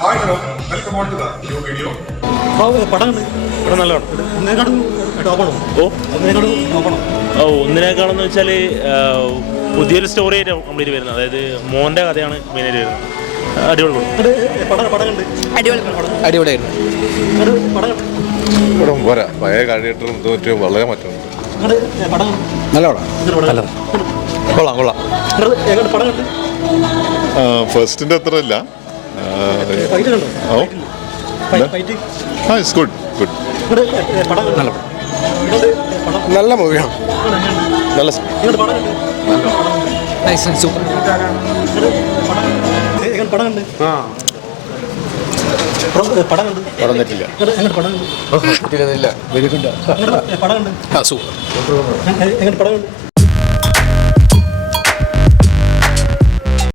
Hi, hello. Welcome on to the new video. പടം നല്ല ഒന്നിനേക്കാളെന്ന് വെച്ചാൽ പുതിയൊരു സ്റ്റോറി ആയിട്ട് കംപ്ലീറ്റ് വരുന്നത്. അതായത് മോൻ്റെ കഥയാണ് മെയിനായിട്ട് വരുന്നത്. അടിപൊളിയായിരുന്നു. പടം പോരാ, പഴയ കാഴ്ചയും ഇതും വളരെ മാറ്റമുണ്ട്. നല്ല പടം. കൊള്ളാം. ഫസ്റ്റിന്റെ അത്ര ഇല്ല. It's good. നല്ല മൂവിയാണ്. നല്ല സൂപ്പർ. പടം തെറ്റില്ല. Very good. സൂപ്പർ.